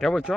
কে বলছো?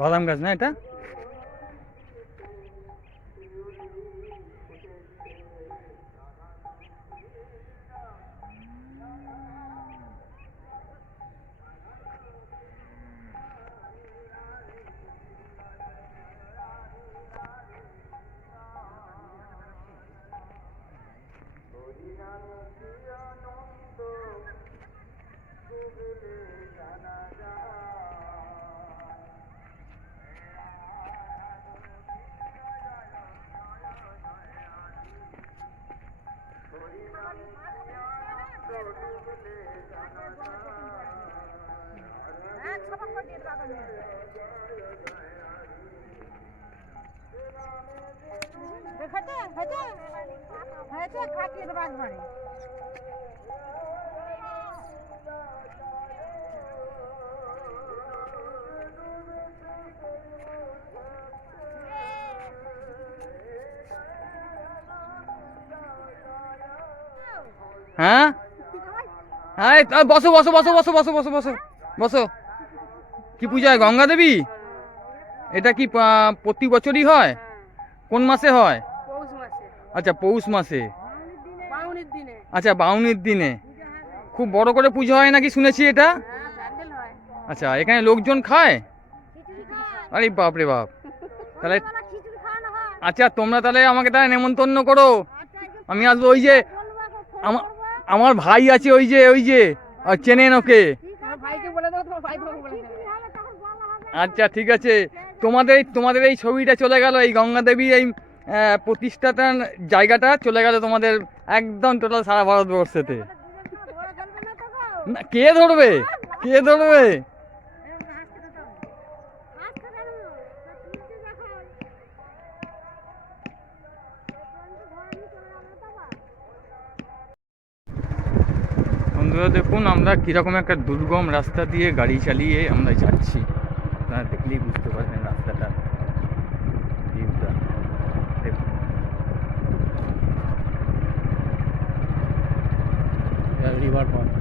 বাদাম গাছ না এটা? হ্যাঁ হ্যাঁ, বসো বসো বসো বসো বসো বসো বসো বসো। কি পূজা হয়? গঙ্গা দেবী? এটা কি প্রতি বছরই হয়? কোন মাসে হয়? আচ্ছা, পৌষ মাসে। আচ্ছা, বাউনির দিনে খুব বড় করে পুজো হয় নাকি শুনেছি এটা। আচ্ছা, এখানে লোকজন খায়? আরে বাপ রে বাপ। তাহলে আচ্ছা, তোমরা তাহলে আমাকে তাহলে নেমন্তন্ন করো, আমি আসবো। ওই যে আমার ভাই আছে, ওই যে চেনেন ওকে? আচ্ছা ঠিক আছে, তোমাদের এই ছবিটা চলে গেল, এই গঙ্গা দেবীর এই প্রতিষ্ঠাতার জায়গাটা চলে গেল তোমাদের একদম টোটাল সারা ভারতবর্ষেতে। কে ধরবে? কে ধরবে? বন্ধুরা দেখুন, আমরা কীরকম একটা দুর্গম রাস্তা দিয়ে গাড়ি চালিয়ে আমরা যাচ্ছি। আপনারা দেখলেই বুঝতে পারবেন রাস্তাটা, ভিউটা দেখুন। রিভার পাম্প,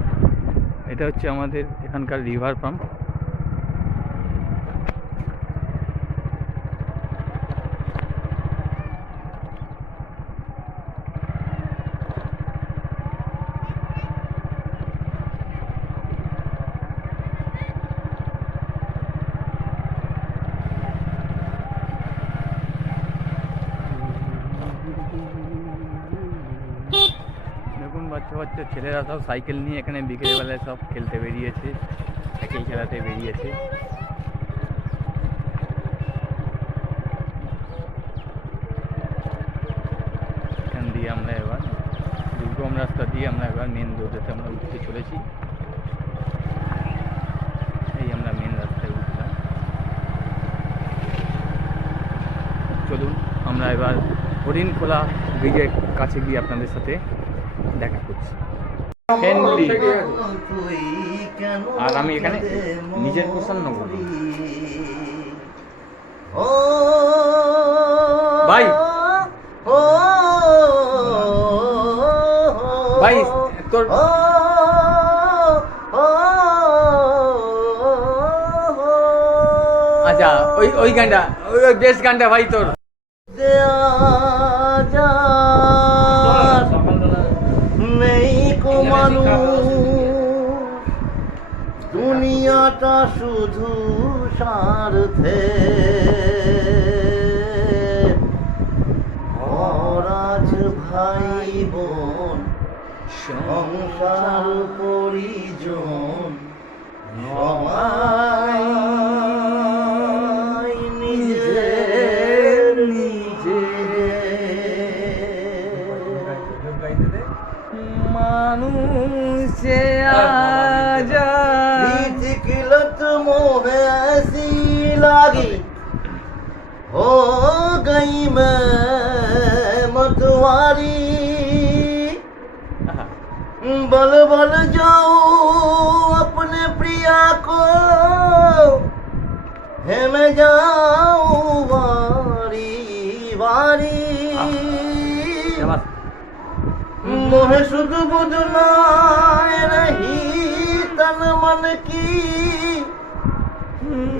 এটা হচ্ছে আমাদের এখানকার রিভার পাম্প। দেখুন, বাচ্চা বাচ্চা ছেলেরা সব সাইকেল নিয়ে এখানে বিকেলবেলায় সব খেলতে বেরিয়েছে, সাইকেল খেলাতে বেরিয়েছে। এখান দিয়ে আমরা এবার দুর্গম রাস্তা দিয়ে আমরা এবার মেন রোডেতে আমরা উঠতে চলেছি। এই আমরা মেন রাস্তায় উঠলাম। চলুন আমরা এবার হরিণখোলা ব্রিজের কাছে গিয়ে আপনাদের সাথে দেখা করছি। আর আমি এখানে নিজের পোষণ নেব ভাই। ভাই তোর আচ্ছা, ওই গানটা, ওই বেশ গানটা ভাই তোর। নেই কো মানুষ, দুনিয়াটা শুধু স্বার্থে, অরাজ ভাই বোন সংসার পরিজন সবাই নিজের নিজে। हो गई मैं मतवारी बल बल जाओ अपने प्रिया को है मैं जाऊं वारी वारी मोहे सुध बुध नाय रही तन मन की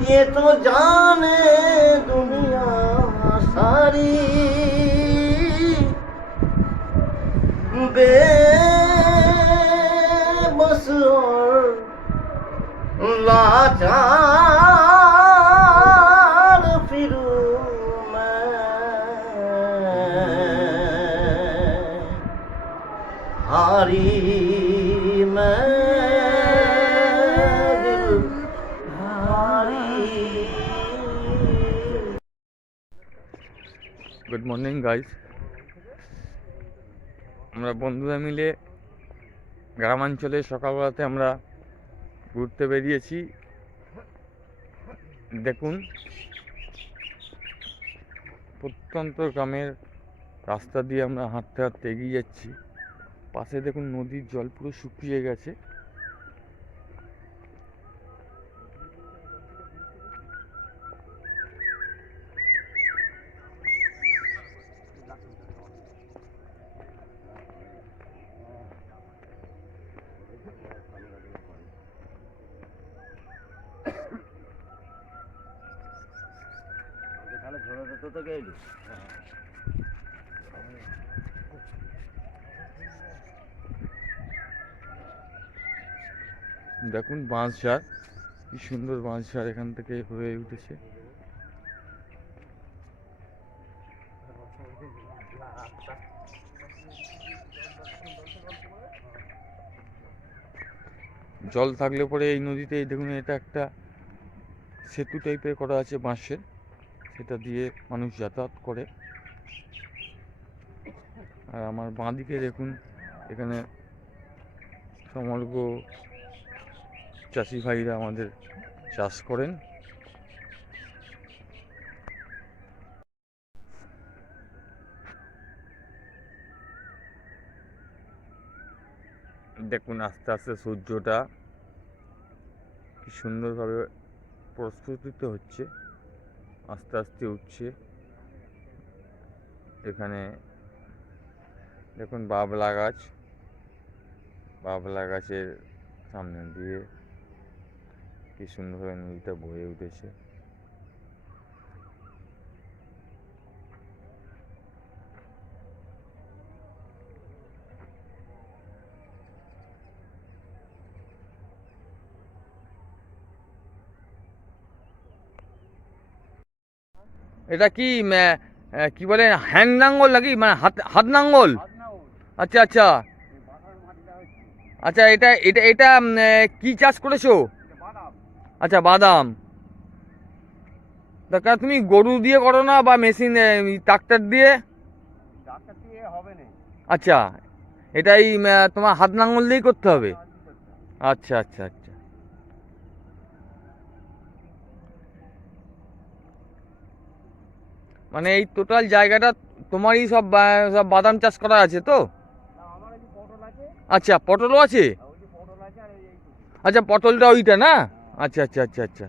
ये तो जाने दुनिया सारी बेबस और लाचार फिरूं मैं हारी मैं दिल हारी। গুড মর্নিং গাইস, আমরা বন্ধুরা মিলে গ্রামাঞ্চলে সকালবেলাতে আমরা ঘুরতে বেরিয়েছি। দেখুন প্রত্যন্ত গ্রামের রাস্তা দিয়ে আমরা হাঁটতে হাঁটতে এগিয়ে যাচ্ছি। পাশে দেখুন নদীর জল পুরো শুকিয়ে গেছে। দেখুন বাঁশঝাড়, কি সুন্দর বাঁশঝাড় এখান থেকে হয়ে উঠেছে। জল থাকলে পরে এই নদীতে দেখুন এটা একটা সেতু টাইপের করা আছে বাঁশের, সেটা দিয়ে মানুষ যাতায়াত করে। আর আমার বাঁদিকে দেখুন এখানে সমগ্র চাষি ভাইরা আমাদের চাষ করেন। দেখুন আস্তে আস্তে সূর্যটা কি সুন্দরভাবে প্রস্ফুটিত হচ্ছে, আস্তে আস্তে উঠছে। এখানে দেখুন বাবলা গাছ, বাবলা গাছের সামনে দিয়ে কি সুন্দরভাবে নদীটা বয়ে উঠেছে। এটা কি কি বলে হ্যান্ড নাঙ্গল নাকি, মানে হাত হাত নাঙ্গল? আচ্ছা আচ্ছা আচ্ছা, এটা এটা এটা কি চাষ করেছো? আচ্ছা বাদাম। তা তুমি গরু দিয়ে করো না বা মেশিন ট্রাক্টর দিয়ে? আচ্ছা, এটাই তোমার হাত নাঙ্গল দিয়েই করতে হবে। আচ্ছা আচ্ছা আচ্ছা। মানে এই টোটাল জায়গাটা তোমারই সব সব বাদাম চাষ করা আছে তো? আচ্ছা পটলও আছে? আচ্ছা পটলটা ওইটা না? আচ্ছা আচ্ছা আচ্ছা আচ্ছা।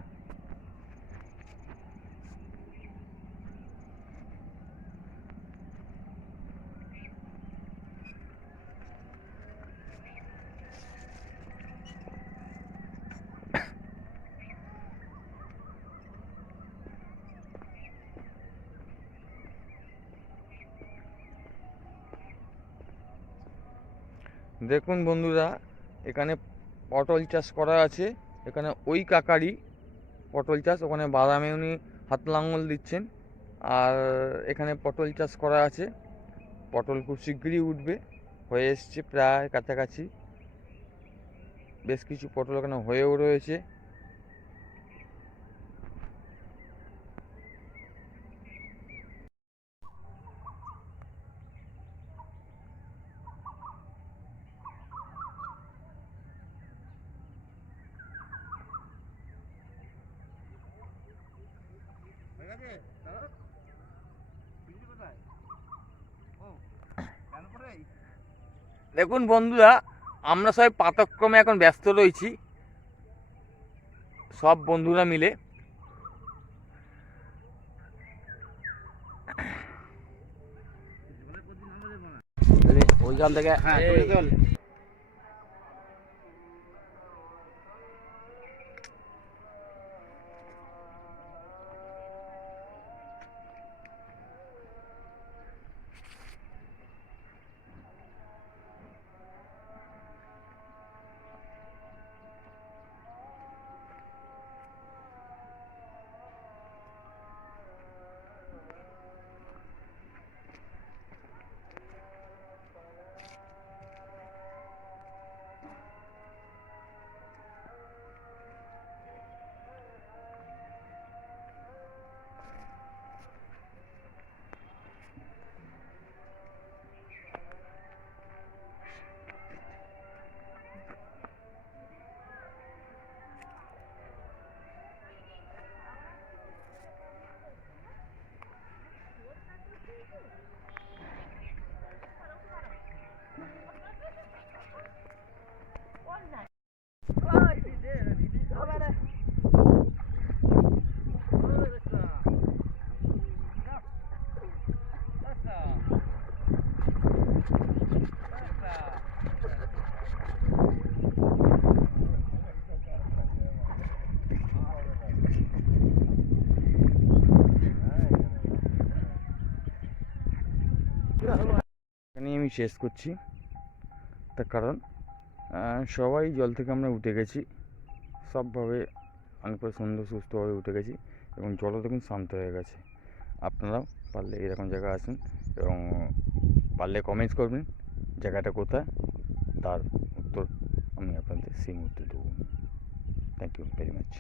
দেখুন বন্ধুরা, এখানে পটল চাষ করা আছে। এখানে ওই কাকারই পটল চাষ, ওখানে বাদামে উনি হাত লাঙল দিচ্ছেন। আর এখানে পটল চাষ করা আছে। পটল খুব শিগগিরই উঠবে, হয়ে এসছে প্রায় কাছাকাছি। বেশ কিছু পটল এখানে হয়েও রয়েছে। দেখুন বন্ধুরা, আমরা সবাই পাঠক্রমে এখন ব্যস্ত রয়েছি, সব বন্ধুরা মিলে। ওইখান থেকে এখানেই আমি শেষ করছি। তার কারণ সবাই জল থেকে আমরা উঠে গেছি, সবভাবে অনেকভাবে সুন্দর সুস্থভাবে উঠে গেছি, এবং জলও দেখুন শান্ত হয়ে গেছে। আপনারাও পারলে এরকম জায়গায় আসুন, এবং পারলে কমেন্টস করবেন জায়গাটা কোথায়, তার উত্তর আমি আপনাদের সেই মুহূর্তে দেবো। Thank you very much.